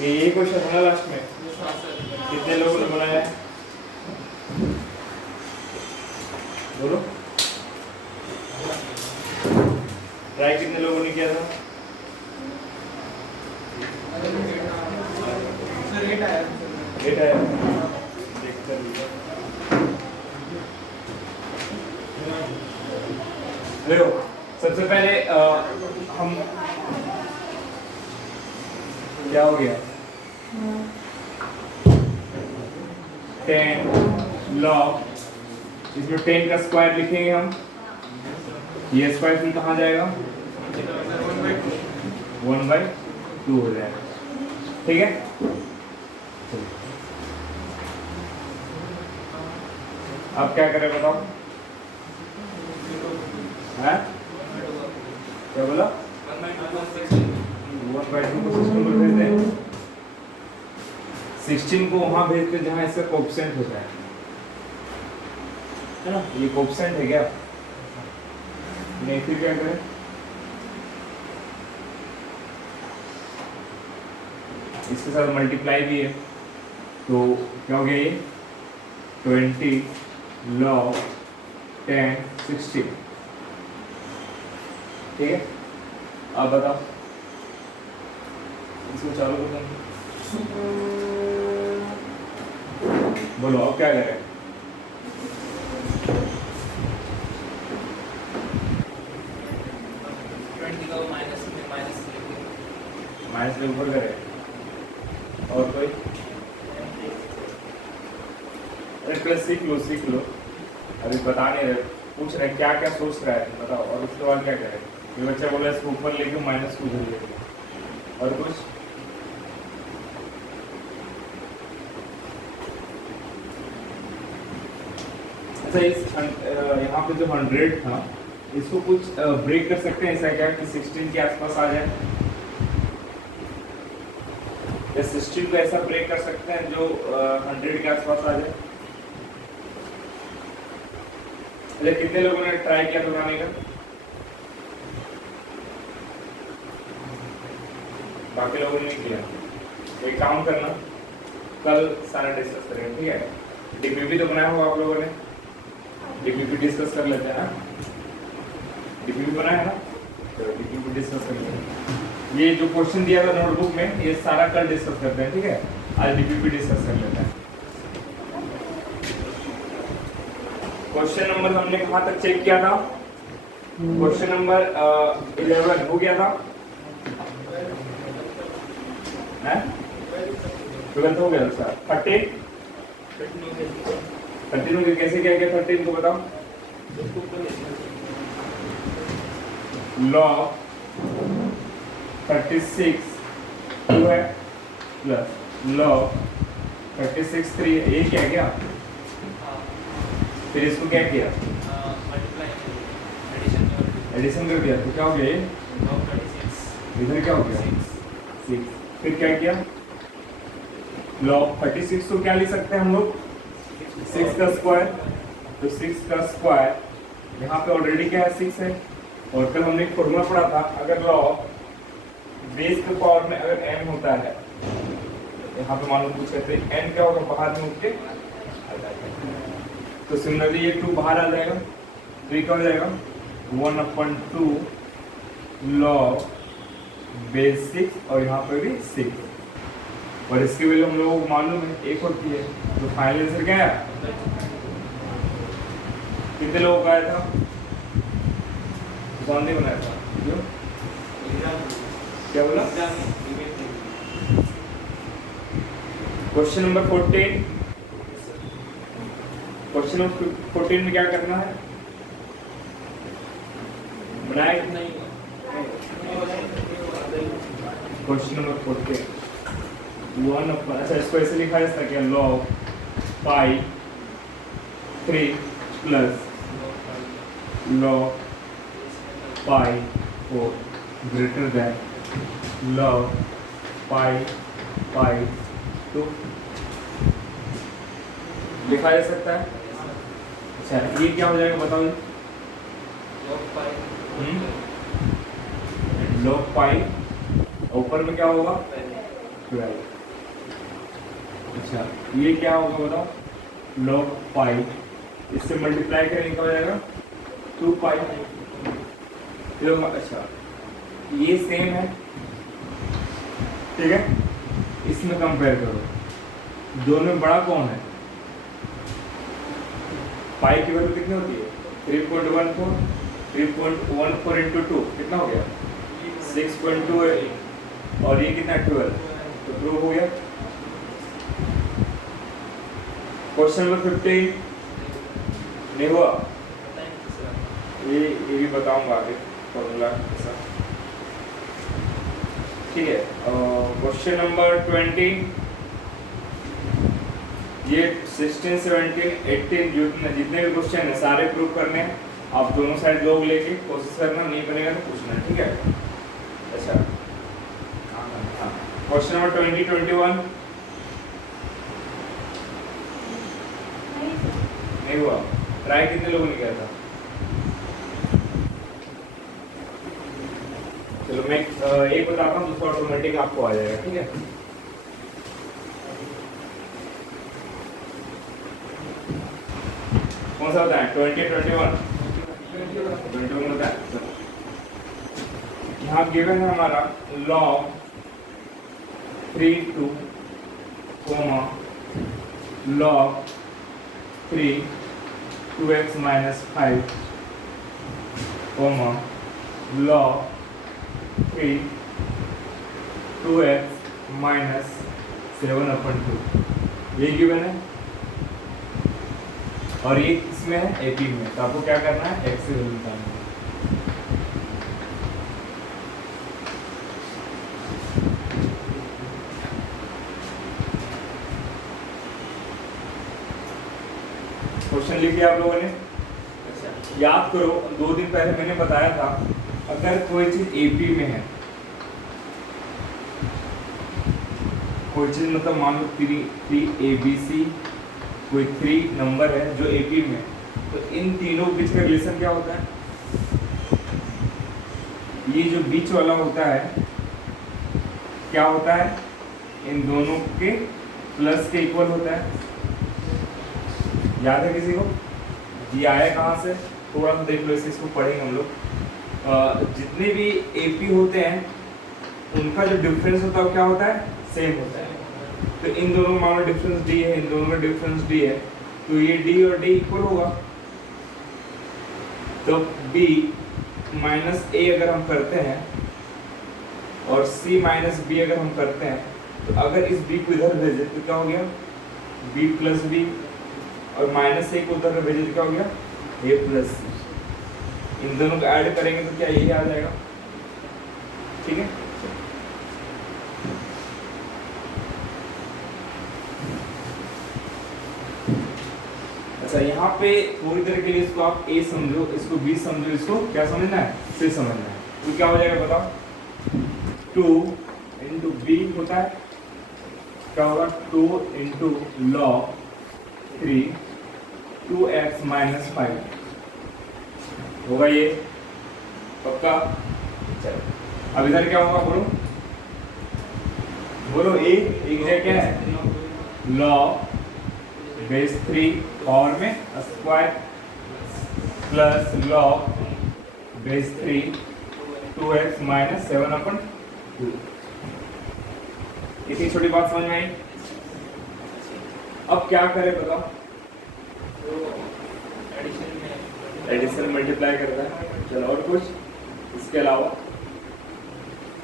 ये क्वेश्चन था ना लास्ट में, कितने लोगों ने बनाया है बोलो, ट्राई कितने लोगों ने किया था? रेट आया देखते हैं। देखो सबसे पहले हम क्या हो गया 10 log, इसमें 10 का स्क्वायर लिखेंगे हम, ये स्क्वायर फिर कहाँ जाएगा 1/2 हो जाएगा, ठीक है। अब क्या करें बताओ, है क्या बोला 1/2 को 16 पर भेज दें, 16 को वहां भेजते जहां इसका कोएफिशिएंट होता है ना, ये कोएफिशिएंट है क्या नहीं, फिर क्या करें इसके साथ मल्टीप्लाई भी है, तो क्या हो गया ये 20 log 10 16, ठीक है। अब बताओ इसको चालू कर देंगे, बोलो अब क्या करें, माइनस में ऊपर करें और कोई, अरे प्लस सीख लो, अभी बता नहीं रहे, पूछ रहे क्या क्या सोच रहा है बताओ, और उसके बाद क्या करें, ये बच्चा बोला इसको ऊपर लेके माइनस को उधर लेके, और कुछ अच्छा इस यहाँ पे जो 100 था इसको कुछ ब्रेक कर सकते हैं, ऐसा क्या कि 16 के आसपास आ जाए, या 16 को ऐसा ब्रेक कर सकते हैं जो 100 के आसपास आ जाए। अच्छा कितने लोगों ने ट्राई किया बनाने का, बाकी लोगों ने नहीं किया, एक काम करना कल सारा डिस्कस करेंगे, ठीक है। डीपीपी तो बनाया होगा आप लोगों ने, डीपीपी डिस्कस कर लेते हैं, डीपीपी बनाया है ना, तो डीपीपी डिस्कस कर लेते हैं। ये जो क्वेश्चन दिया था नोटबुक में ये सारा कल डिस्कस करते हैं, ठीक है। आज डीपीपी डिस्कस कर लेते हैं। क्वेश्चन नंबर हमने कहाँ तक चेक किया था, क्वेश्चन नंबर 11 हो गया था, 12 हो गया सर, 13 हो गया, कैसे क्या गया 13 को बताओ, log 36 2 है प्लस log 36 3 है, ये क्या गया, फिर इसको क्या किया एडिशन कर दिया, तो क्या हो गया ये इधर क्या हो गया 6, फिर क्या किया log 36 को क्या लिख सकते हैं हम लोग 6 का स्क्वायर, तो 6 का स्क्वायर यहाँ पे ऑलरेडी क्या है 6 है, और कल हमने एक फॉर्मूला पढ़ा था, अगर log बेस के पावर में अगर n होता है, यहाँ पे मान लो कुछ कहते हैं n क्या होगा बाहर में उठ के, तो सिमिलरली ये 2 बाहर आ जाएगा, तो ये क्या हो जाएगा 1/2 log बेस 6 और यहाँ पे भी 6, और इसकी वैल्यू हम लोगों को मालूम है 1 होती है, तो फाइनल आंसर क्या है, कितने लोगों का आया था, कौन ने बनाया था जो क्या बोला, क्वेश्चन नंबर 14, क्वेश्चन नंबर 14 में क्या करना है, बनाया कि नहीं, क्वेश्चन नंबर 14 अच्छा इसको ऐसे लिखा है इसका क्या log पाई 3 प्लस log पाई 4 ग्रेटर देन log पाई 2 लिखा जा सकता है। अच्छा ये क्या हो जाएगा बताओ, log पाई ऊपर में क्या होगा 12, अच्छा ये क्या होगा बताओ, log पाई, इससे मल्टीप्लाई करेंगे क्या हो जाएगा 2 पाई। अच्छा ये सेम है, ठीक है, इसमें कंपेयर करो, दोनों में बड़ा कौन है, पाई की वैल्यू कितनी होती है 3.14, 3.14 इंटू 2 कितना हो गया 6.2 है, और ये कितना 12, तो प्रूव हो गया। क्वेश्चन नंबर 15 नहीं हुआ, ये भी बताऊंगा आगे फॉर्मूला के साथ, ठीक है। क्वेश्चन नंबर 20, ये 16, 17, 18 जितने भी क्वेश्चन है सारे प्रूव करने हैं, आप दोनों साइड लोग लेके कोशिश करना, नहीं बनेगा तो पूछना, ठीक है। अच्छा क्वेश्चन नंबर 20, 21 नहीं हुआ, ट्राई कितने लोगों ने किया था, चलो मैं एक बताता हूँ, दूसरा ऑटोमेटिक आपको आ जाएगा, ठीक है। कौन सा होता है 20, 21 होता है। यहाँ गिवन है हमारा log 3 2 log 3 2x minus 5 log 3 2x minus 7/2, ये गिवन है, और ये किसमें है एपी में, तो आपको क्या करना है एक्स से वैल्यू निकालना है। क्वेश्चन लिख लिया आप लोगों ने। अच्छा याद करो 2 दिन पहले मैंने बताया था, अगर कोई चीज एपी में है, कोई चीज मतलब मान लो 3 ABC, कोई 3 नंबर है जो एपी में, तो इन तीनों के बीच का रिलेशन क्या होता है, ये जो बीच वाला होता है क्या होता है, इन दोनों के प्लस के इक्वल होता है। याद है किसी को, ये आया कहाँ से, थोड़ा सा देख लो, इसको पढ़ेंगे हम लोग। जितने भी एपी होते हैं उनका जो डिफरेंस होता है क्या होता है, सेम होता है। तो इन दोनों में मान लो डिफरेंस डी है, इन दोनों में डिफरेंस डी है, तो ये डी और डी इक्वल होगा। तो बी माइनस ए अगर हम करते हैं और सी माइनस बी अगर हम करते हैं, तो अगर इस बी को इधर भेजे तो क्या हो गया बी प्लस बी, और माइनस ए को उधर भेजे तो क्या हो गया ए प्लस सी। इन दोनों को ऐड करेंगे तो क्या यही आ जाएगा, ठीक है। अच्छा यहाँ पे पूरी तरह के लिए इसको आप ए समझो, इसको बी समझो, इसको क्या समझना है सी समझना है, तो क्या हो जाएगा बताओ 2 इंटू बी होता है, क्या होगा 2 इंटू log 3 2x माइनस 5 होगा ये पक्का। चलो अब इधर क्या होगा बोलो, बोलो ए एक जगह क्या है log बेस 3 पावर में square plus log base 3 2x minus 7/2। इतनी छोटी बात समझ में आई। अब क्या करें बताओ, एडिशन मल्टीप्लाई करता है, चलो और कुछ इसके अलावा।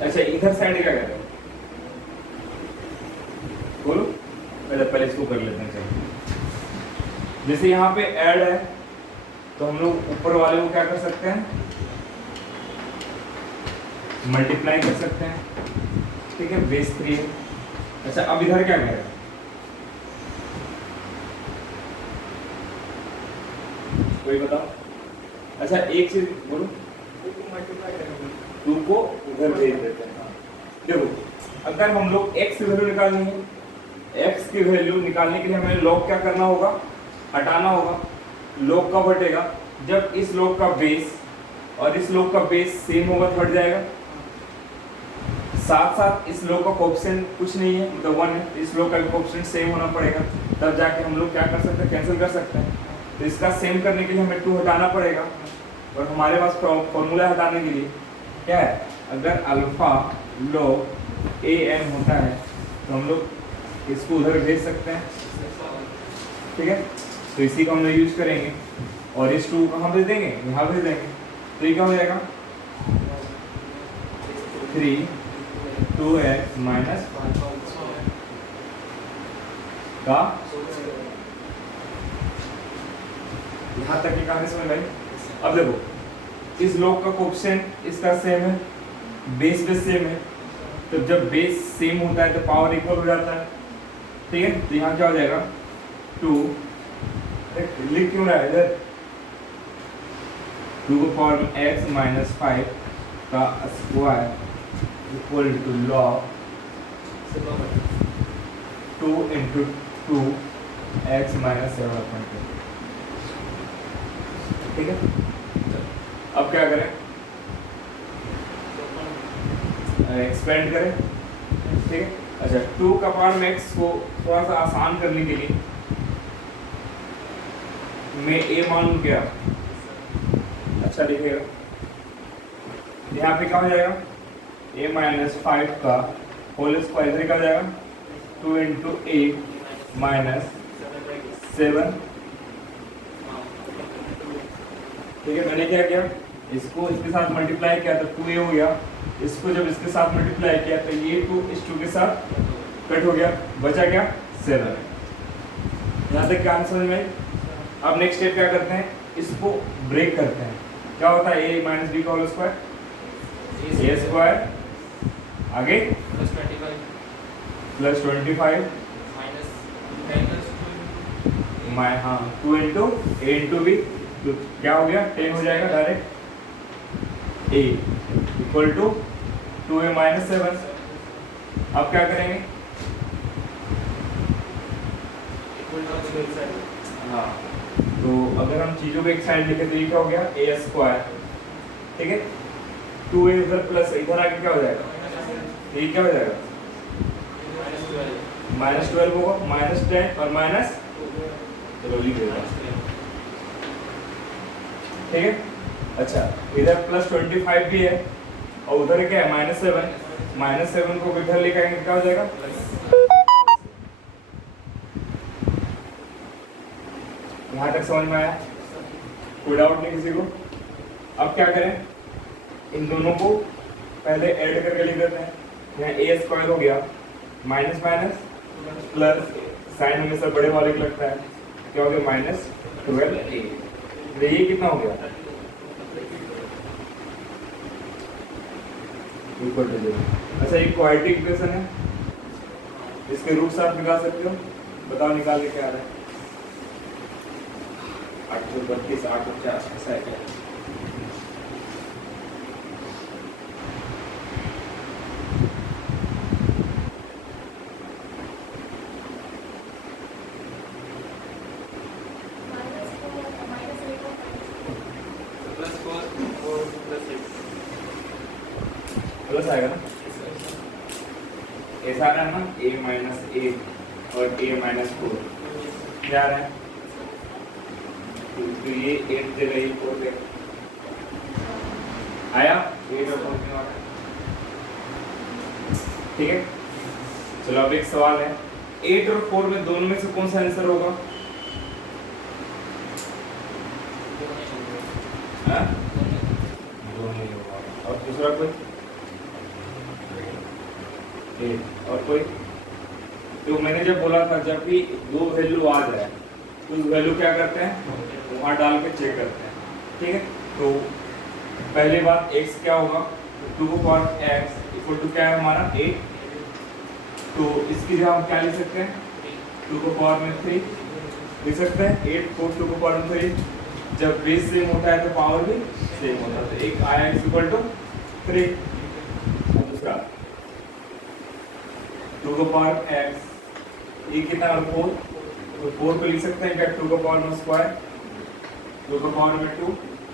अच्छा इधर साइड क्या करें बोलो, पहले इसको कर लेते हैं। चलो जैसे यहाँ पे ऐड है तो हम लोग ऊपर वाले को क्या कर सकते हैं मल्टीप्लाई कर सकते हैं, ठीक है, बेस 3 है। अच्छा अब इधर क्या करें, कोई बताओ। अच्छा एक चीज बोलो, 2 को उधर भेज देते हैं। देखो अगर हम लोग x की वैल्यू निकालनी है, x की वैल्यू निकालने के लिए हमें log क्या करना होगा, हटाना होगा। log कब हटेगा, जब इस log का बेस और इस log का बेस सेम होगा तो हट जाएगा, साथ साथ इस लो का कोएफिशिएंट कुछ नहीं है, मतलब 1 है, इस लो का कोएफिशिएंट सेम होना पड़ेगा, तब जाके हम लोग क्या कर सकते हैं, कैंसिल कर सकते हैं। तो इसका सेम करने के लिए हमें 2 हटाना पड़ेगा, और हमारे पास फॉर्मूला हटाने के लिए क्या है, अगर अल्फा log ए एन होता है तो हम लोग इसको उधर भेज सकते हैं, ठीक है। तो इसी को हम लोग यूज करेंगे, और इस 2 कहाँ भेज देंगे, यहाँ भेज देंगे। तो ये क्या हो जाएगा, 3 2x माइनस का, यहाँ तक की कहानी समझ आई। अब देखो इस log का कोएफिशिएंट इसका सेम है, बेस सेम है, तो जब बेस सेम होता है तो पावर इक्वल हो जाता है, ठीक है। तो यहाँ क्या हो जाएगा, 2 लिख क्यों रहा है इधर, 2 को पावर में x माइनस 5 का square equal to log 2 into 2 x minus 7/2, ठीक है। अब क्या करें, एक्सपेंड करें, ठीक है। अच्छा 2 का पावर में x को थोड़ा सा आसान करने के लिए मैं a मान लूं क्या, अच्छा लिखेगा, यहाँ पे क्या हो जाएगा, a माइनस 5 का होल स्क्वायर, इधर क्या हो जाएगा, 2 इंटू ए माइनस 7, ठीक है। मैंने क्या किया, इसको इसके साथ मल्टीप्लाई किया तो 2a हो गया, इसको जब इसके साथ मल्टीप्लाई किया तो ये 2 इस 2 के साथ कट हो गया, बचा क्या, 7। यहाँ तक क्या समझ में। अब नेक्स्ट स्टेप क्या करते हैं, इसको ब्रेक करते हैं, क्या होता है, a माइनस बी का होल स्क्वायर, a स्क्वायर आगे प्लस 25 हाँ 2 इंटू ए इंटू बी, तो क्या हो गया, 10 हो जाएगा direct, a equal to 2a minus 7। अब क्या करेंगे, हाँ तो अगर हम चीजों को एक साइड लिखे तो ये क्या हो गया, a स्क्वायर, ठीक है। 2a उधर प्लस इधर आके क्या हो जाएगा, ये क्या हो जाएगा, माइनस 12 होगा, माइनस 10 और माइनस, चलो लिख देगा, ठीक है। अच्छा इधर प्लस 25 भी है, और उधर क्या है, माइनस 7, माइनस 7 को इधर लेकर आएंगे क्या हो जाएगा, यहाँ तक समझ में आया, कोई डाउट नहीं किसी को। अब क्या करें, इन दोनों को पहले ऐड करके लिख देते हैं, यहाँ a स्क्वायर हो गया, माइनस माइनस प्लस, साइन हमेशा बड़े वाले को लगता है, क्या हो गया, माइनस 12a, ये कितना हो गया, इक्वल टू 0। अच्छा एक क्वाड्रेटिक इक्वेशन है, इसके रूट्स आप निकाल सकते हो, बताओ निकाल के क्या आ रहा है, 832 850 ऐसा है क्या, प्लस आएगा ना, ऐसा आ रहा है ना, a माइनस 8 और a माइनस 4 क्या आ रहा है, तो ये 8 दे रही 4 दे आया, 8 और 4 आ रहा है, ठीक है। चलो अब एक सवाल है, 8 और 4 में दोनों में से कौन सा आंसर होगा, दोनों ही होगा, और दूसरा कोई, और कोई, तो मैंने जब बोला था जब भी दो वैल्यू आ जाए तो उस वैल्यू क्या करते हैं, वहां डाल के चेक करते हैं, ठीक है। तो पहली बात x क्या होगा, 2 को पावर x इक्वल टू क्या है हमारा 8, तो इसकी जगह हम क्या लिख सकते हैं, 2 को पावर में 3 लिख सकते हैं, 8 को 2 को पावर में 3, जब बेस सेम होता है तो पावर भी सेम होता है, तो एक आया x इक्वल टू 3, दूसरा 2 को पावर x, ये कितना है 4, तो 4 को लिख सकते हैं क्या 2 को पावर में स्क्वायर, 2 को पावर में 2,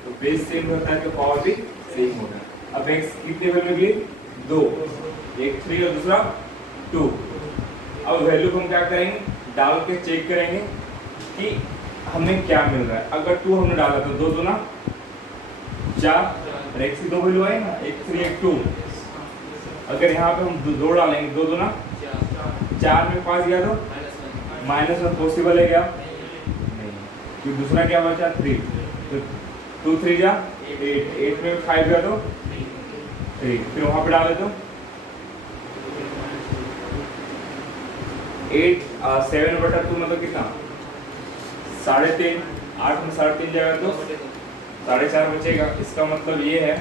तो बेस सेम होता है तो पावर भी सेम होगा। अब x कितने वैल्यू की 2, एक 3 और दूसरा 2। अब वैल्यू को हम क्या करेंगे, डाल के चेक करेंगे कि हमें क्या मिल रहा है। अगर 2 हमने डाला तो 2 दूना 4, और x की 2 वैल्यू आए ना, एक 3 एक 2। अगर यहाँ पे हम 2 डालेंगे, 2 दूना 4 में 5 गया तो -1 पॉसिबल है क्या? नहीं। दूसरा क्या बचा 3, तो 2 3 जा 8, 8 में 5 गया तो 3, फिर वहाँ पे डाले तो 8 7/2 मतलब कितना 3.5, 8 में 3.5 जाएगा तो 4.5 बचेगा। इसका मतलब ये है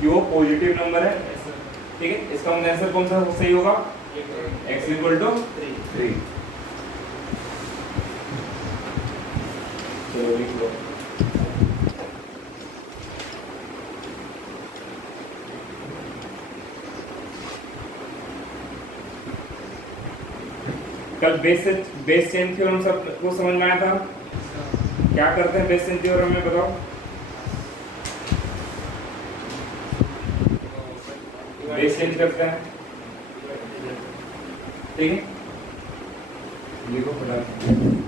कि वो पॉजिटिव नंबर है, ठीक है। इसका मतलब आंसर कौन सा सही होगा, x = 3। चलो लिख लो। कल बेस चेन थ्योरम सबको समझ में आया था। क्या करते हैं बेस चेन थ्योरम में बताओ? बेस चेंज करते हैं, ठीक है। लिखो फटाफट।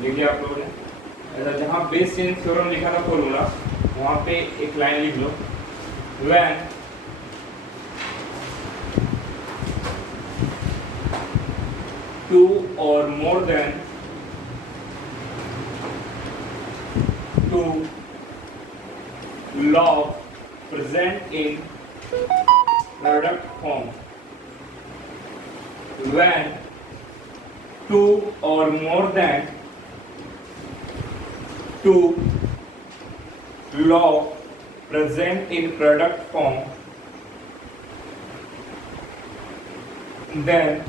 लिखिए आप लोगों ने। जहाँ बेस चेन थ्योरम लिखा था फॉर्मूला, वहाँ पे एक लाइन लिख लो, व्हेन टू और more than 2 log present in product form, when 2 or more than 2 log present in product form, then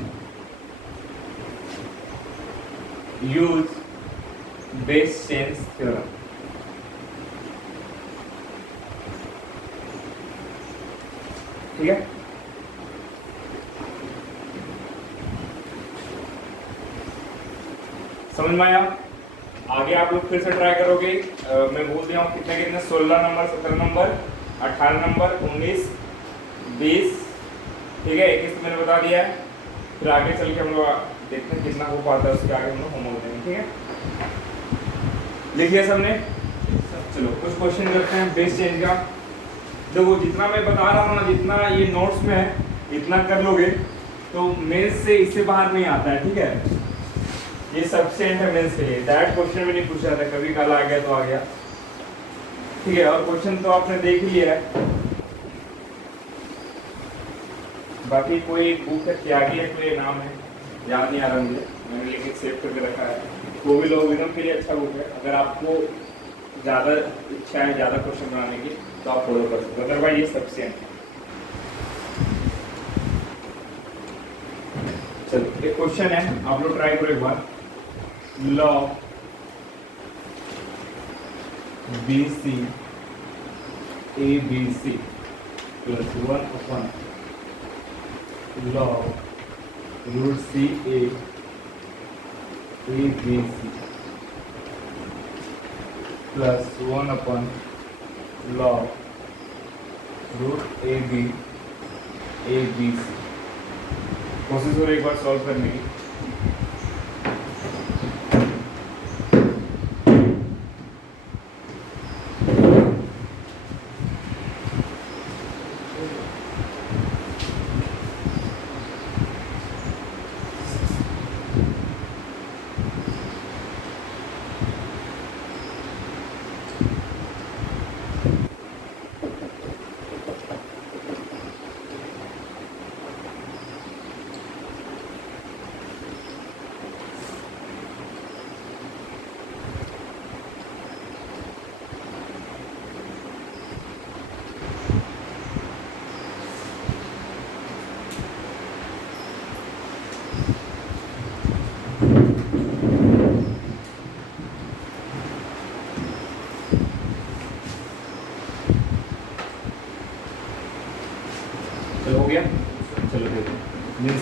use base change theorem। ठीक है। समझ में आया? आगे आप लोग फिर से ट्राई करोगे। मैं बोल दिया हूँ कितने कितने 16 नंबर, 17 नंबर, 18 नंबर, 19, 20, ठीक है। 21 तो मैंने बता दिया है। फिर आगे चल के हम लोग देखते हैं कितना हो पाता है, उसके आगे हम लोग होमवर्क देंगे, ठीक है। लिखिए सबने। चलो कुछ क्वेश्चन करते हैं बेस चेंज का। देखो जितना मैं बता रहा हूँ ना, जितना ये नोट्स में है, इतना कर लोगे तो मेंस से इससे बाहर नहीं आता है, ठीक है। ये सफिशिएंट है मेंस के लिए। डायरेक्ट क्वेश्चन भी नहीं पूछा था, कभी कल आ गया तो आ गया, ठीक है। और क्वेश्चन तो आपने देख लिया है। बाकी कोई बुक है, त्यागी है, कोई नाम है, याद नहीं आ रहा मुझे, मैंने लेकिन सेव करके रखा है। वो भी लोग के लिए अच्छा बुक है। अगर आपको ज़्यादा इच्छा है ज़्यादा क्वेश्चन बनाने की तो आप फॉलो कर सकते हो, अदरवाइज ये सफिशिएंट है। चलो एक क्वेश्चन है, आप लोग ट्राई करो एक बार। log BC ABC plus 1/log √CA ABC plus 1/log √AB ABC। कोशिश करो एक बार सॉल्व करने की।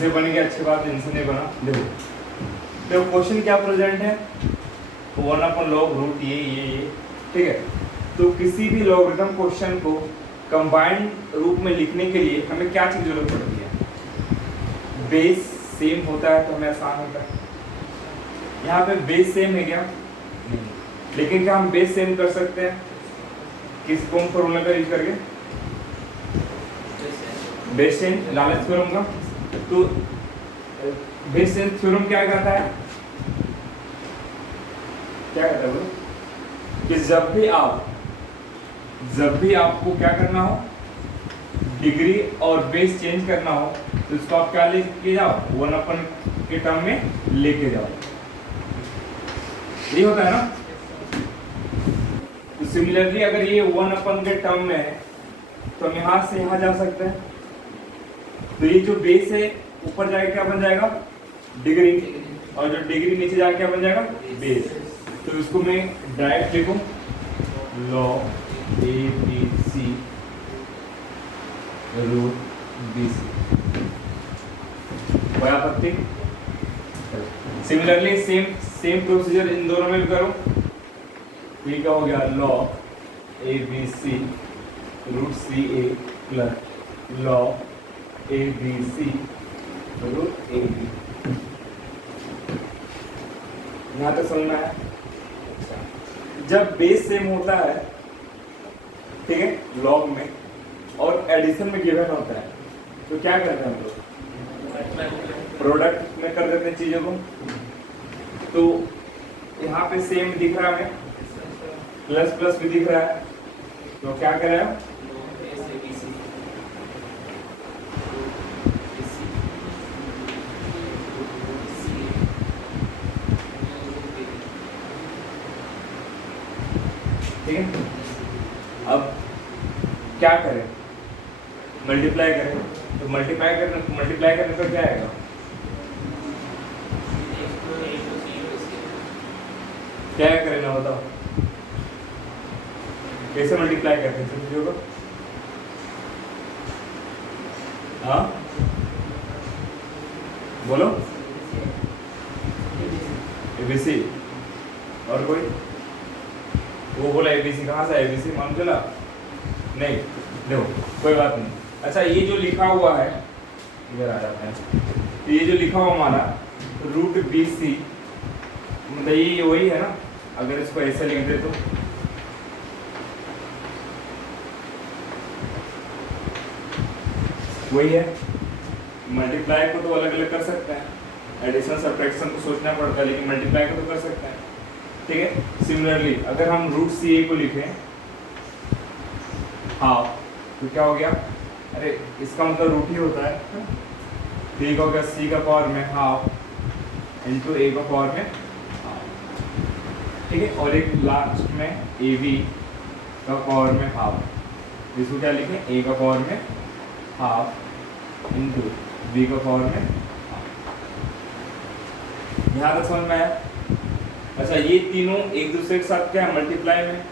इनसे बन गया, अच्छी बात है, इनसे नहीं बना। देखो देखो क्वेश्चन क्या प्रेजेंट है, 1/log ये, ठीक है। तो किसी भी लॉगरिथम क्वेश्चन को कंबाइंड रूप में लिखने के लिए हमें क्या चीज जरूरत पड़ती है? बेस सेम होता है तो हमें आसान होता है। यहाँ पे बेस सेम है क्या? नहीं। लेकिन क्या हम बेस सेम कर सकते हैं किस कौन फॉर्मूला का यूज करके? बेस चेंज लालेस थ्योरम का। तो बेस चेंज थ्योरम क्या कहता है? क्या कहता है बोलो? कि जब भी आपको क्या करना हो, डिग्री और बेस चेंज करना हो, तो इसको आप क्या लेके जाओ? 1 के टर्म में लेके जाओ। ये होता है ना। तो सिमिलरली अगर ये 1 के टर्म में है तो हम यहां से यहां जा सकते हैं। तो ये जो बेस है ऊपर जाके क्या बन जाएगा? डिग्री, और जो डिग्री नीचे जाके क्या बन जाएगा? बेस। तो इसको मैं डायरेक्ट लिखूं, log ABC रूट BC। कोई आपत्ति? सिमिलरली सेम प्रोसीजर इन दोनों में भी करो। ये क्या हो गया? log ABC root CA plus log ABC root AB। यहाँ तक समझना है? जब बेस सेम होता है, ठीक है, लॉग में, और एडिशन में गिवन होता है, तो क्या करते हैं हम लोग? प्रोडक्ट में कर देते हैं चीजों को। तो यहाँ पे सेम दिख रहा है, प्लस प्लस भी दिख रहा है, तो क्या करें? ठीक है। अब क्या करें? मल्टीप्लाई करें। तो मल्टीप्लाई करने पर क्या आएगा? क्या करें ना बताओ? कैसे मल्टीप्लाई करते हैं चीजों को? हाँ बोलो। ABC। और कोई? वो बोला ABC, कहाँ से ABC मालूम चला? नहीं, देखो कोई बात नहीं। अच्छा, ये जो लिखा हुआ है, इधर आ जाते हैं। तो ये जो लिखा हुआ हमारा रूट BC, मतलब ये वही है ना? अगर इसको ऐसे लिख दे तो वही है। मल्टीप्लाई को तो अलग अलग कर सकते हैं, एडिशन सब्ट्रैक्शन को सोचना पड़ता है, लेकिन मल्टीप्लाई को तो कर सकते हैं। ठीक है। सिमिलरली अगर हम रूट CA को लिखें हाफ, तो क्या हो गया? अरे इसका मतलब रूट ही होता है, तो ये हो गया C का पावर में हाफ इंटू A का पावर में हाफ। ठीक है। और एक लास्ट में AB का पावर में हाफ, इसको क्या लिखें? A का पावर में हाफ इंटू B का पावर में हाफ। यहाँ तक समझ में आया? अच्छा, ये तीनों एक दूसरे के साथ क्या है? मल्टीप्लाई में।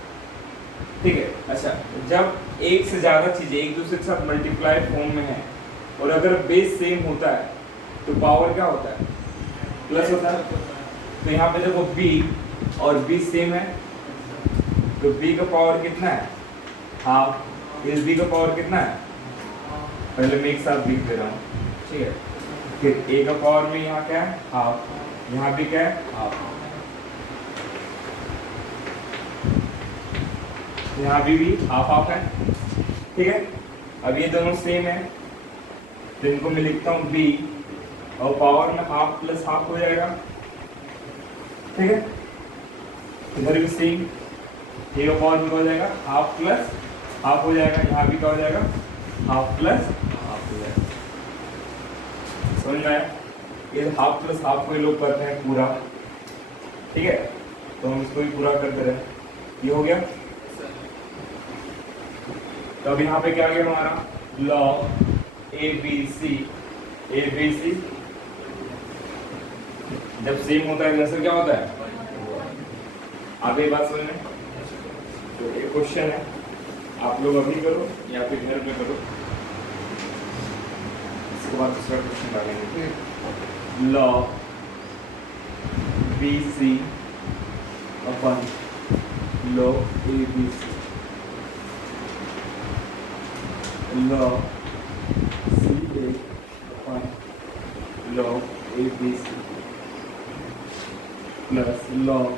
ठीक है। अच्छा, जब एक से ज्यादा चीजें एक दूसरे के साथ मल्टीप्लाई फॉर्म में है, और अगर बेस सेम होता है तो पावर क्या होता है? प्लस होता है। तो यहाँ पे देखो B और B सेम है, तो B का पावर कितना है? हाफ। इस B का पावर कितना है? पहले मैं एक साथ लिख दे रहा हूँ, ठीक है। फिर A का पावर में यहाँ क्या है? हाफ। यहाँ भी क्या है? हाफ। यहाँ भी हाफ हाफ है। ठीक है। अब ये दोनों सेम है, तो इनको मैं लिखता हूँ B, और पावर में हाफ प्लस हाफ हो जाएगा। ठीक है। इधर भी सेम, A का पावर में हो जाएगा हाफ प्लस हाफ हो जाएगा, यहाँ भी क्या हो जाएगा? हाफ प्लस हाफ हो जाएगा। समझ में आया? ये हाफ प्लस हाफ को लोग करते हैं पूरा, ठीक है, तो हम इसको भी पूरा करते रहे। ये हो गया। तो अब यहाँ पे क्या आ गया हमारा? log ABC जब सेम होता है आंसर क्या होता है? आप ये बात समझ में? तो ये क्वेश्चन है, आप लोग अभी करो या फिर घर में करो, इसके बाद दूसरा क्वेश्चन डालेंगे। Log B C upon log A B C, log C A upon log A B C plus log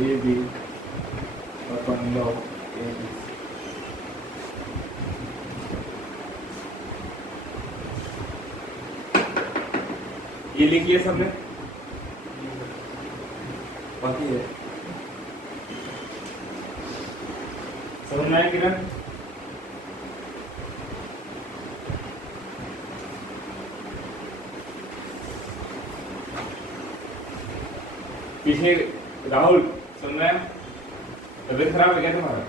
A B upon log A B C. ये लिख लिया सबने, बाकी है समझ में आया किरण? पीछे राहुल सुन रहे हैं? तबीयत खराब है क्या तुम्हारा?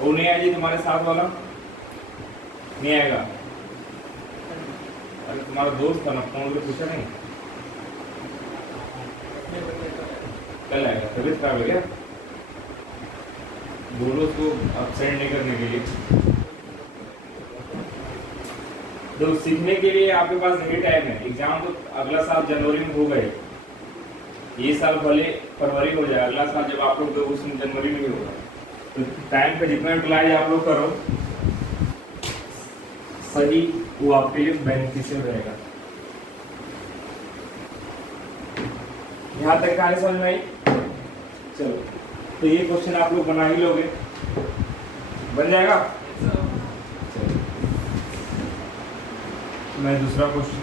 वो नहीं आएगी तुम्हारे साथ वाला? नहीं आएगा? अरे तुम्हारा दोस्त था ना, फोन पे पूछा नहीं? कल आएगा। तबीयत खराब है क्या? बोलो उसको अपसेंट नहीं करने के लिए। तो सीखने के लिए आपके पास यही टाइम है। एग्जाम तो अगला साल जनवरी में हो गए, ये साल भले फरवरी हो जाए, अगला साल जब आप लोग उस जनवरी में ही होगा। तो टाइम पे जितना यूटिलाइज आप लोग करो सही, वो आपके लिए बेनिफिशियल रहेगा। यहाँ तक कहानी समझ में आई? चलो, तो ये क्वेश्चन आप लोग बना ही लोगे, बन जाएगा। मैं दूसरा क्वेश्चन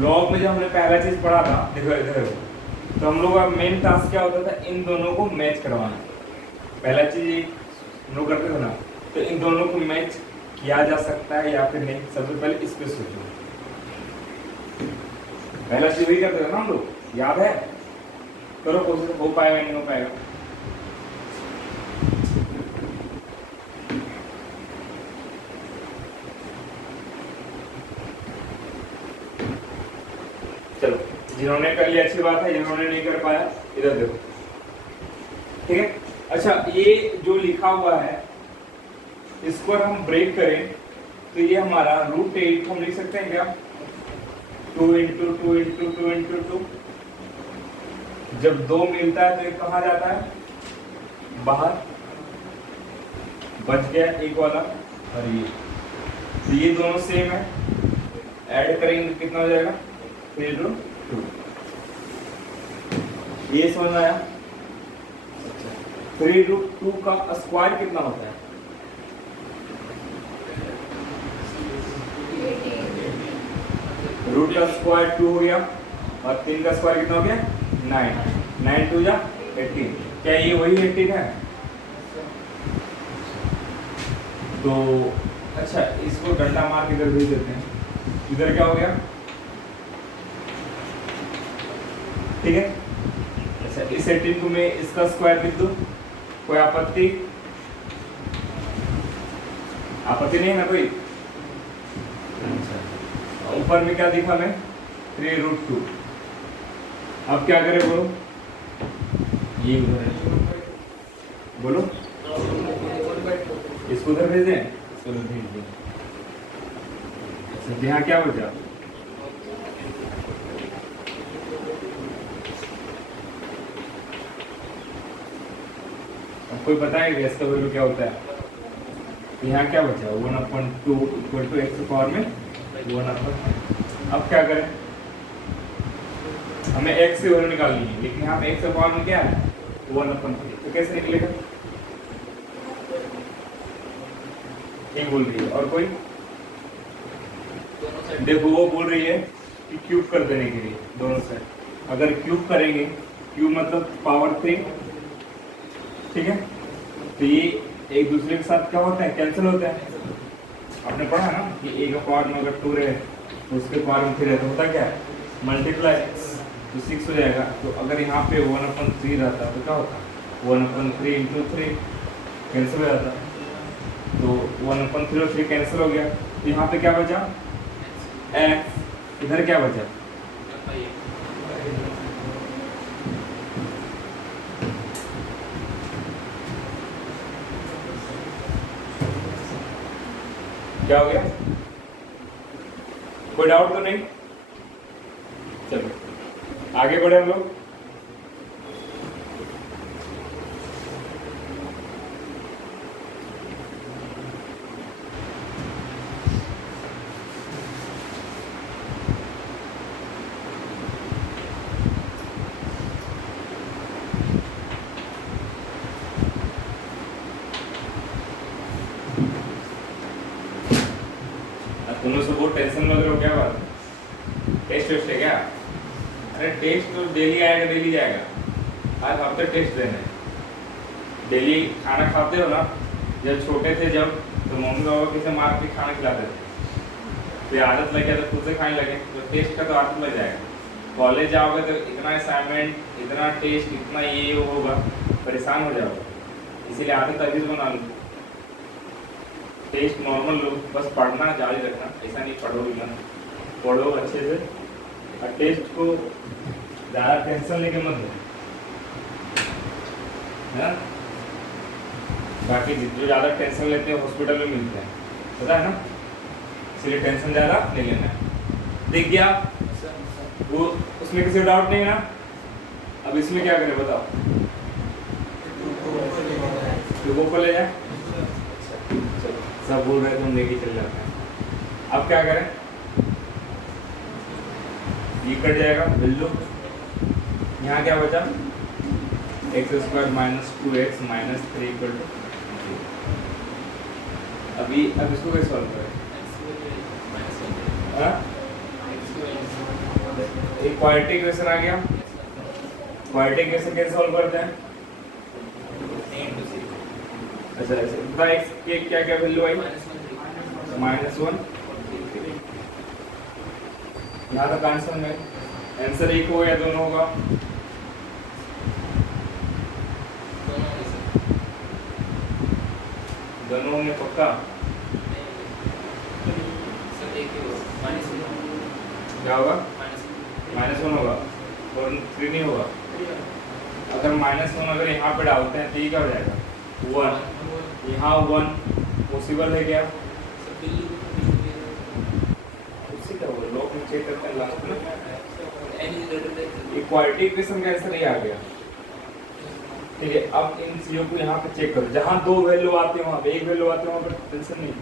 लॉग में जब हमने पहला चीज पढ़ा था, देखो इधर, तो हम लोग का मेन टास्क क्या होता था? इन दोनों को मैच करवाना। पहला चीज हम लोग करते थे ना, तो इन दोनों को मैच किया जा सकता है या फिर नहीं, सबसे पहले इस पे सोचो। पहला चीज वही करते थे ना हम लोग, याद है? करो कोशिश, हो पाएगा नहीं हो पाएगा? चलो, जिन्होंने कर लिया अच्छी बात है, जिन्होंने नहीं कर पाया इधर देखो, ठीक है? अच्छा, ये जो लिखा हुआ है इसको हम ब्रेक करें तो ये हमारा √8 हम लिख सकते हैं क्या? 2 × 2 × 2 × 2। जब 2 मिलता है तो ये कहाँ जाता है? बाहर। बच गया एक वाला, और ये तो ये दोनों सेम है, ऐड करेंगे कितना हो जाएगा? 3√2। ये समझ में आया? 3√2 का स्क्वायर कितना होता है? रूट का स्क्वायर 2 हो गया, और 3 का स्क्वायर कितना हो गया? 9। 9 2 जा 18। क्या ये वही 18 है? तो अच्छा, इसको डंडा मार के इधर भेज देते हैं। इधर क्या हो गया? ठीक है। अच्छा, इस 18 को मैं इसका स्क्वायर लिख दूं, कोई आपत्ति? आपत्ति नहीं है ना कोई? अच्छा, ऊपर में क्या दिखा मैं? 3√2। अब क्या करें बोलो? ये उधर है, बोलो इसको उधर भेज दें, इसको उधर भेज दें। अच्छा, यहाँ क्या बचा? कोई बताएगा इसका वैल्यू क्या होता है? यहाँ क्या बचा? 1/2 = x⁴ में 1/। अब क्या करें? हमें x की वैल्यू निकालनी है, लेकिन यहाँ पे x⁴ में क्या है? 1/3। तो कैसे निकलेगा? ठीक बोल रही है। और कोई? देखो वो बोल रही है कि क्यूब कर देने के लिए दोनों साइड, अगर क्यूब करेंगे, क्यूब मतलब पावर 3, ठीक है, तो ये एक दूसरे के साथ क्या होते हैं, कैंसिल होते हैं। आपने पढ़ा ना कि ए का पावर में अगर 2 रहे तो उसके पावर में 3 रहे तो होता क्या है, मल्टीप्लाई, तो 6 हो जाएगा। तो अगर यहाँ पे 1/3 रहता तो क्या होता, 1/3 इंटू 3 कैंसिल हो जाता, तो 1/3 और 3 कैंसिल हो गया। तो यहाँ पे क्या बचा, x, इधर क्या बचा, क्या हो गया, कोई डाउट तो नहीं। चलो आगे बढ़े हम लोग। तुम सब बहुत टेंशन में लग रहे हो, क्या बात है, टेस्ट वेस्ट है क्या? अरे टेस्ट तो डेली आएगा, डेली जाएगा, आज हफ्ते टेस्ट देना है। डेली खाना खाते हो ना, जब छोटे थे जब, तो मम्मी पापा किसे मार के खाना खिलाते थे, तो ये आदत लग गया तो खुद से खाने लगे, तो टेस्ट का तो आदत लग जाएगा। कॉलेज जाओगे तो इतना असाइनमेंट, इतना टेस्ट, इतना ये होगा, परेशान हो जाओगे, इसीलिए आदत अभी से बना लो। टेस्ट नॉर्मल लो, बस पढ़ना जारी रखना, ऐसा नहीं पढ़ोगे ना, पढ़ो अच्छे से, और टेस्ट को ज़्यादा टेंशन लेके मत लो, है ना। बाकी जो ज़्यादा टेंशन लेते हैं हॉस्पिटल में मिलते हैं, पता है ना, इसलिए टेंशन ज़्यादा नहीं लेना है। दिख गया वो, उसमें किसी डाउट नहीं है ना। अब इसमें क्या करें बताओ, ट्यूबों को ले जाए, सब बोल रहे थे हम लेके चल जाते हैं। अब क्या करें, ये कट जाएगा, बिल्लू, यहाँ क्या बचा, x² - 2x - 3 = 2। अभी अब इसको कैसे सॉल्व करें, एक क्वाड्रेटिक इक्वेशन आ गया, क्वाड्रेटिक इक्वेशन कैसे सॉल्व करते हैं, अच्छा अच्छा, x के क्या क्या वैल्यू आई, -1, यहाँ तक आंसर में, आंसर एक होगा या दोनों होगा, दोनों होंगे पक्का, क्या होगा, -1 होगा और 3 नहीं होगा। अगर -1 अगर यहाँ पे डालते हैं तो ये क्या हो जाएगा, 1, यहाँ 1 पॉसिबल है क्या, उससे क्या होगा, लॉग में चेक करते हैं लास्ट में, इक्वालिटी इक्वेशन का आंसर ये आ गया, ठीक है। अब इन चीजों को यहाँ पे चेक करो, जहाँ 2 वैल्यू आते हैं वहाँ पे, 1 वैल्यू आते हैं वहाँ पर टेंशन नहीं,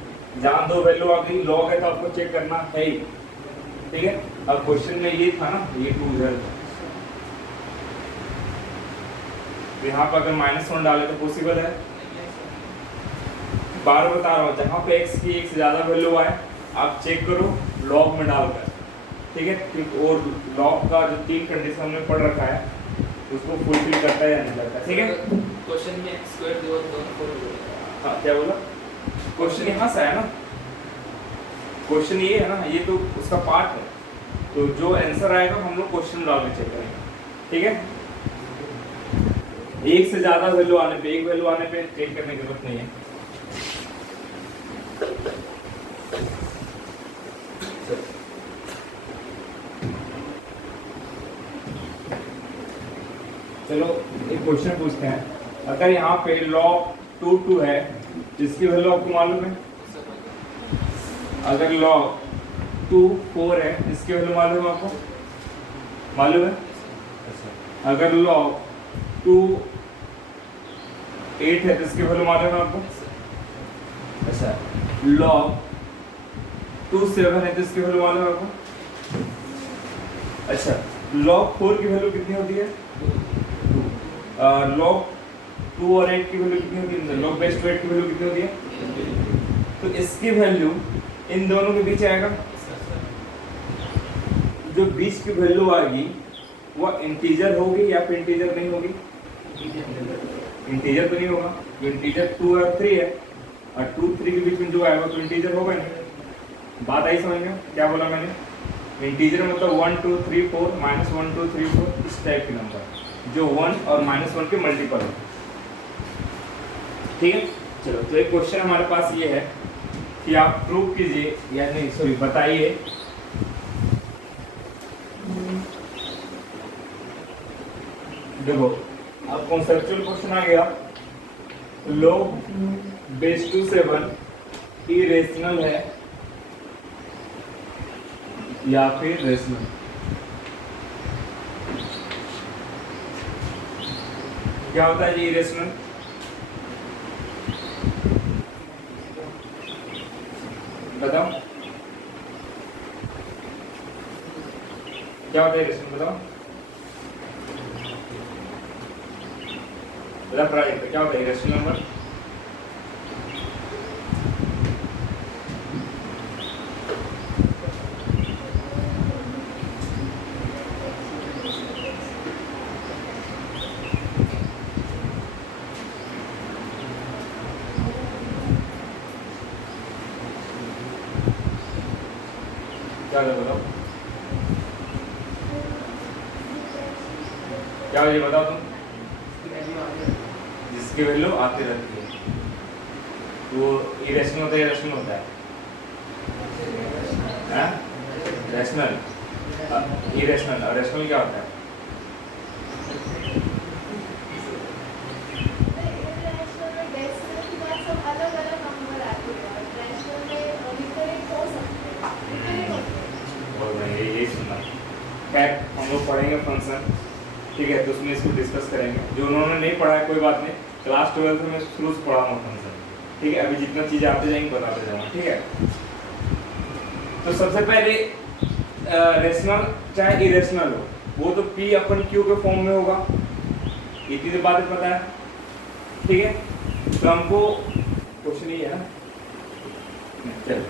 जहाँ 2 वैल्यू आ गई, लॉग है तो आपको चेक करना है ही, ठीक है। अब क्वेश्चन में ये था ना, ये 2 इधर, तो यहाँ पर अगर -1 डाले तो पॉसिबल है, बार बता रहा हूँ, जहाँ पे x की 1 से ज़्यादा वैल्यू आए आप चेक करो लॉग में डालकर, ठीक है। और लॉग का जो 3 कंडीशन हमने पढ़ रखा है उसको फुलफिल करता है या नहीं करता, ठीक है। क्वेश्चन में x² दोनों, हाँ क्या बोला, क्वेश्चन यहाँ से है ना, क्वेश्चन ये है ना, ये तो उसका पार्ट है, तो जो आंसर आएगा हम लोग क्वेश्चन डाल के चेक करेंगे, ठीक है। 1 से ज़्यादा वैल्यू आने पे, 1 वैल्यू आने पे चेक करने की जरूरत नहीं है। चलो एक क्वेश्चन पूछते हैं, अगर यहाँ पे log 2 है जिसकी वैल्यू आपको मालूम है, अगर log 2 4 है इसकी वैल्यू मालूम है आपको, मालूम है, अगर log 2 8 है तो इसकी वैल्यू मालूम है आपको, अच्छा log 2 7 है तो इसकी वैल्यू मालूम है आपको, अच्छा log 4 की वैल्यू कितनी होती है, log 2 और 8 की वैल्यू कितनी होती है, log बेस 8 की वैल्यू कितनी होती है, तो इसकी वैल्यू इन दोनों के बीच आएगा, जो 20 की वैल्यू आएगी वो इंटीजर होगी या फिर इंटीजर नहीं होगी? इंटीजर तो नहीं होगा, जो इंटीजर 2 और 3 है, और 2 3 के बीच में जो आएगा तो इंटीजर होगा नहीं। बात आई समझ में? क्या बोला मैंने? इंटीजर मतलब 1 2 3 4 -1 2 3 4 इस टाइप के नंबर जो 1 और -1 के मल्टीपल है। ठीक है, चलो तो एक क्वेश्चन हमारे पास ये है कि आप प्रूव कीजिए या नहीं सॉरी बताइए देखो अब कॉन्सेप्चुअल क्वेश्चन आ गया, log बेस टू 7 इरेशनल है या फिर रेशनल? क्या होता है ये इरेशनल? बताओ क्या होता है इरेशनल? बताओ प्राइम क्या होता है इरेशनल नंबर? क्या है बताओ, क्या है ये बताओ तुम? जिसकी वैल्यू आती रहती है वो इरेशनल होता है, इरेशनल होता है रैशनल, इरेशनल और रैशनल क्या होता है? यही सुनना। खैर हम लोग पढ़ेंगे फंक्शन, ठीक है, तो उसमें इसको डिस्कस करेंगे। जो उन्होंने नहीं पढ़ा है कोई बात नहीं, क्लास 12 में शुरू से पढ़ा हूँ फंक्शन, ठीक है। अभी जितना चीज़ें आते जाएंगे बताते जाऊँगा, ठीक है। तो सबसे पहले रेशनल चाहे इरेशनल हो वो तो P अपन Q के फॉर्म में होगा, इतनी तो बातें पता है, ठीक है। तो हमको क्वेश्चन ही है ना, चल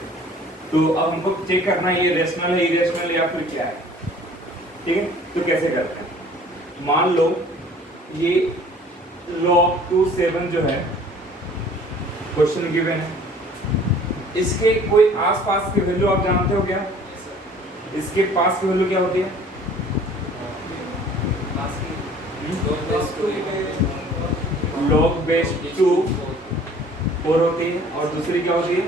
तो अब हमको चेक करना है ये रेशनल है इरेशनल या फिर क्या है, ठीक है। तो कैसे करते हैं, मान लो ये log 2 7 जो है क्वेश्चन गिवन है, इसके कोई आसपास की वैल्यू आप जानते हो क्या? इसके पास की वैल्यू क्या होती है? log बेस 2 4 होती है, और दूसरी क्या होती है?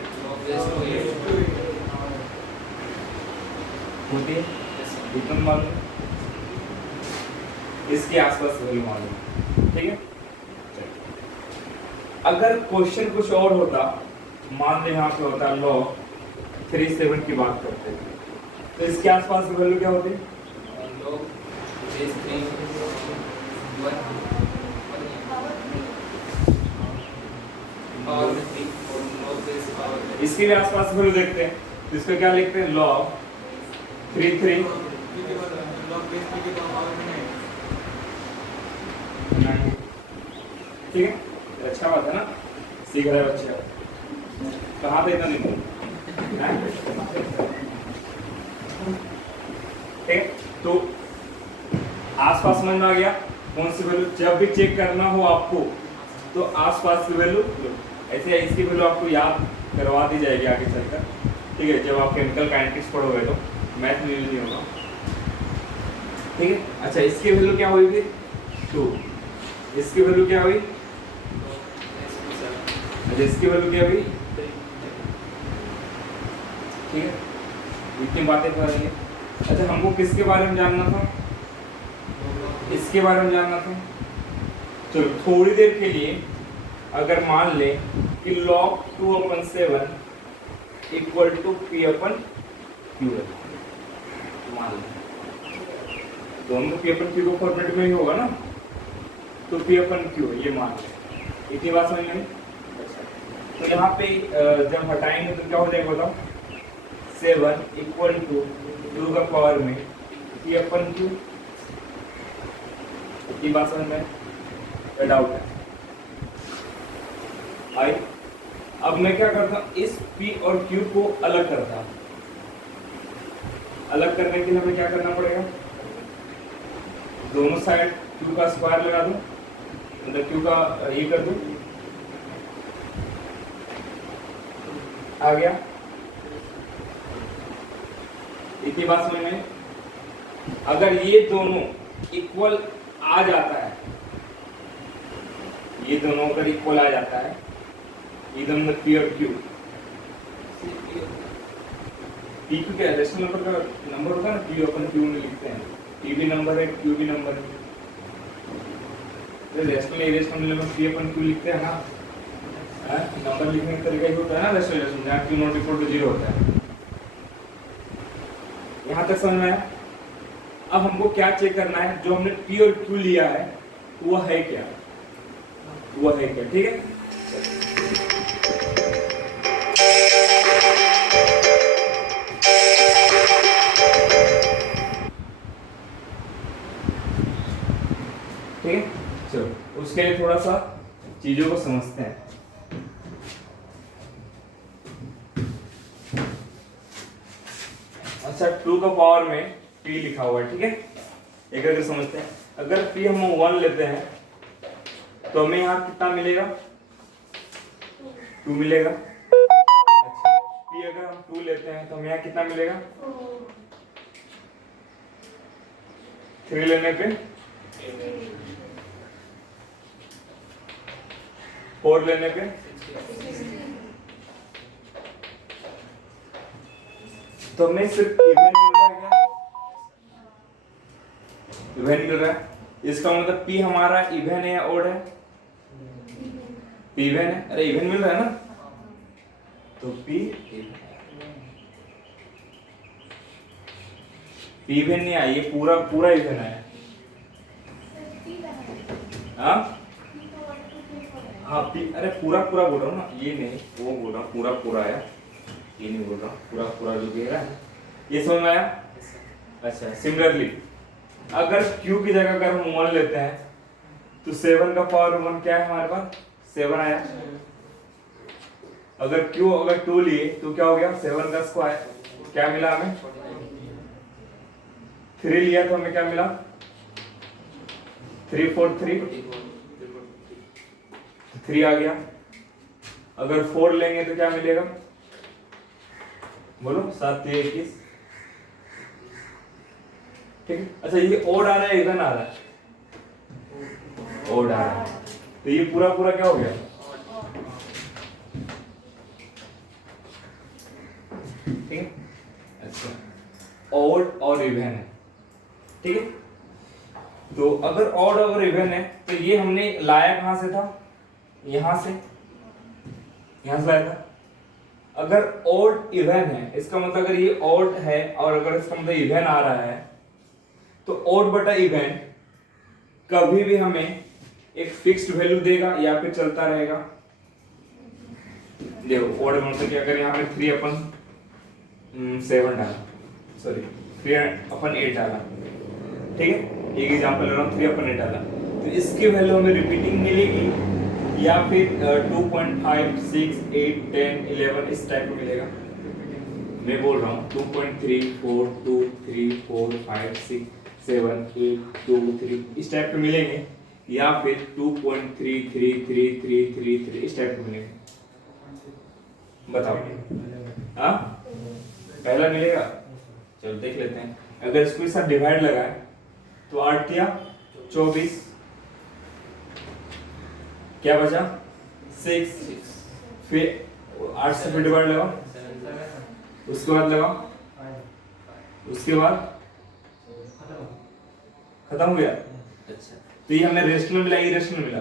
होती है इतना मालूम, इसके आसपास वैल्यू मालूम, ठीक है। अगर क्वेश्चन कुछ और होता, मान लो यहाँ पे होता log 3 7 की बात करते हैं, तो इसके आसपास की वैल्यू क्या होती है? log base 3 1 power 3 और log base power 3। इसके भी आसपास वैल्यू देखते हैं, तो इसको क्या लिखते हैं? log 3 3 log base 3 की पावर में ठीक है। अच्छा बात है ना, सीख रहे हो बच्चे। कहाँ पे इतना नहीं, ठीक है। तो आसपास समझ में आ गया कौन सी वैल्यू जब भी चेक करना हो आपको, तो आसपास की वैल्यू ऐसे इसकी वैल्यू आपको याद करवा दी जाएगी आगे चलकर, ठीक है। जब आप केमिकल काइनेटिक्स पढ़ोगे तो मैथ में यूज नहीं होगा, ठीक है। अच्छा इसकी वैल्यू क्या हुई थी? 2, इसकी वैल्यू क्या हुई? अच्छा इसकी वैल्यू क्या हुई? ठीक है, इतनी बातें कर रही है। अच्छा हमको किसके बारे में जानना था? इसके बारे में जानना था। चलो थोड़ी देर के लिए अगर मान ले कि log 2/7 equal to P upon Q है, मान ले दोनों P अपन Q को फॉर्मेट में ही होगा ना, तो P अपन Q ये मान ले, इतनी बात समझ में। तो यहाँ पे जब हटाएंगे तो क्या हो जाएगा बताओ? 7 इक्वल टू 2 का पावर में P अपन Q, इतनी बात समझ में? डाउट है आई? अब मैं क्या करता हूँ, इस P और Q को अलग करता हूँ, अलग करने के लिए हमें क्या करना पड़ेगा, दोनों साइड q का स्क्वायर लगा दो, मतलब q का ये कर दो, आ गया। इतनी बात समझ में। अगर ये दोनों इक्वल आ जाता है, ये दोनों अगर इक्वल आ जाता है, ये दोनों p और q, p q क्या रेशनल नंबर का नंबर होता है ना, p अपन q में लिखते हैं, p भी नंबर है q भी नंबर है, तो रेशनल इरेशनल में p अपन q लिखते हैं ना, नंबर लिखने का तरीका ही होता है ना रेशनल इरेशनल, जहाँ q नॉट इक्वल टू 0 होता है। यहाँ तक समझ में आया। अब हमको क्या चेक करना है, जो हमने p और q लिया है वो है क्या, वो है क्या, ठीक है। ठीक है, चलो उसके लिए थोड़ा सा चीजों को समझते हैं। अच्छा, 2 का पावर में p लिखा हुआ है, ठीक है। एक अगर समझते हैं, अगर p हम 1 लेते हैं तो हमें यहाँ कितना मिलेगा, 2 मिलेगा। अच्छा, p अगर हम 2 लेते हैं तो हमें यहाँ कितना मिलेगा, 3 लेने पे 4 लेने पे, तो हमें सिर्फ इवन मिल रहा है क्या, इवन मिल रहा है। इसका मतलब p हमारा इवन है या ओड है, p इवन है, अरे इवन मिल रहा है ना, तो p इवन नहीं आई, ये पूरा पूरा इवन है। हाँ हाँ p, अरे पूरा पूरा बोल रहा हूँ ना, ये नहीं वो बोल रहा हूँ, पूरा पूरा आया, ये नहीं बोल रहा हूँ, पूरा पूरा जो कह रहा है, ये समझ में आया। अच्छा, सिमिलरली अगर q की जगह अगर हम 1 लेते हैं तो 7 का पावर 1 क्या है हमारे पास, 7 आया। अगर q अगर 2 लिए तो क्या हो गया, 7 का स्क्वायर, क्या मिला हमें, 3 लिया तो हमें क्या मिला, 3 4 3 आ गया। अगर 4 लेंगे तो क्या मिलेगा, बोलो 7 3 21, ठीक है। अच्छा, ये ओड आ रहा है इवन आ रहा है, ओड आ रहा है, तो ये पूरा पूरा क्या हो गया, ठीक है। अच्छा, ओड और इवन है, ठीक है। तो अगर ऑड और इवन है तो ये हमने लाया कहां से था, यहां से लाया था। अगर ऑड इवन है इसका मतलब अगर ये ऑड है और अगर इसका मतलब इवन आ रहा है तो ऑड बटा इवन कभी भी हमें एक फिक्स्ड वैल्यू देगा या फिर चलता रहेगा। देखो ऑड मतलब क्या करें, यहाँ पे 3 अपन 7 डाला, सॉरी 3 अपन 8 डाला, ठीक है। एक एग्जांपल ले रहा हूँ, 3 अपन 8 डाला, तो इसकी वैल्यू हमें रिपीटिंग मिलेगी या फिर 2.5 6 8 10 11 इस टाइप में मिलेगा। मैं बोल रहा हूँ 2.3 4 2 3 4 5 6 7 8 2 3 इस टाइप के मिलेंगे या फिर 2.3 3 3 3 3 3 इस टाइप के मिलेंगे। बताओ, हाँ पहला मिलेगा, चलो देख लेते हैं। अगर इसको इस साथ डिवाइड लगाए तो 8 या 24, क्या बचा 6, फिर 8 से फिर डिवाइड लगाओ, उसके बाद लगाओ, उसके बाद खत्म हो गया। अच्छा, तो ये हमें रेशनल मिला, इरेशनल मिला,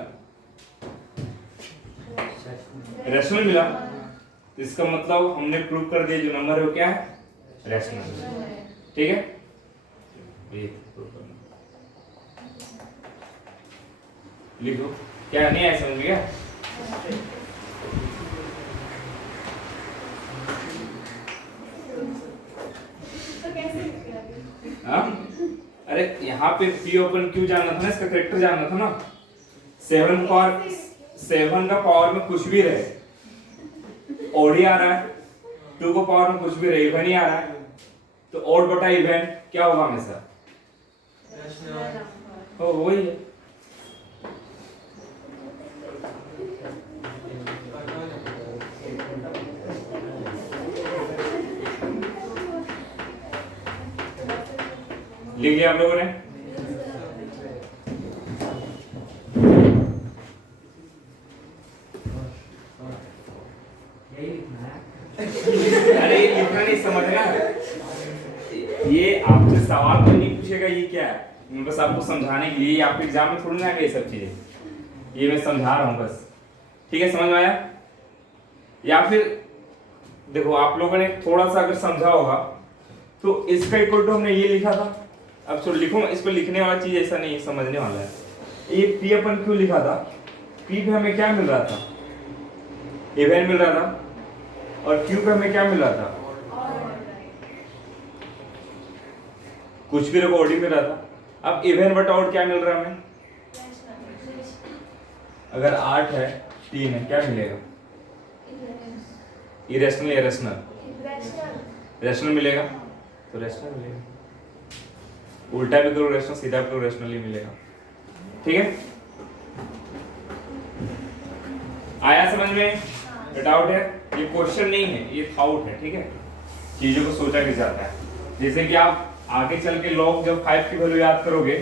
रेशनल मिला, तो इसका मतलब हमने प्रूव कर दिया जो नंबर है वो क्या है, रेशनल, ठीक है। ये प्रूव करना, लिखो, क्या नहीं आया समझ गया। हाँ, अरे यहाँ पे P ओपन Q जानना था ना, इसका करेक्टर जानना था ना। 7 का पावर में कुछ भी रहे, ओडी आ रहा है, 2 को पावर में कुछ भी रहे, इवन ही आ रहा है, तो तो ऑड बटा इवन क्या होगा हमेशा? रैशनल ओ वही है। लिख लिया आप लोगों ने? अरे लिखना नहीं, समझना है। ये आपसे सवाल तो नहीं पूछेगा ये क्या है, मैं बस आपको समझाने के लिए, आपके एग्जाम में थोड़ी ना आएगा ये सब चीजें, ये मैं समझा रहा हूँ बस। ठीक है, समझ में आया? या फिर देखो आप लोगों ने थोड़ा सा अगर समझा होगा तो इसका इक्वल टू हमने ये लिखा था। अब चलो लिखो, इसको लिखने वाला चीज ऐसा नहीं है, समझने वाला है। ये पी अपन क्यों लिखा था? पी पे हमें क्या मिल रहा था? इवन मिल रहा था। और क्यू पे हमें क्या मिल रहा था? कुछ भी रिकॉर्डिंग मिल रहा था। अब इवन बटा ऑड क्या मिल रहा है हमें? अगर 8 है 3 है क्या मिलेगा? इरेशनल या रेशनल? रेशनल मिलेगा, तो रेशनल मिलेगा। उल्टा भी करो रेशनल, सीधा भी करो रेशनल ही मिलेगा। ठीक है, आया समझ में? डाउट है? ये क्वेश्चन नहीं है, ये थाउट है। ठीक है, चीजों को सोचा भी जाता है। जैसे कि आप आगे चल के लॉग जब 5 की वैल्यू याद करोगे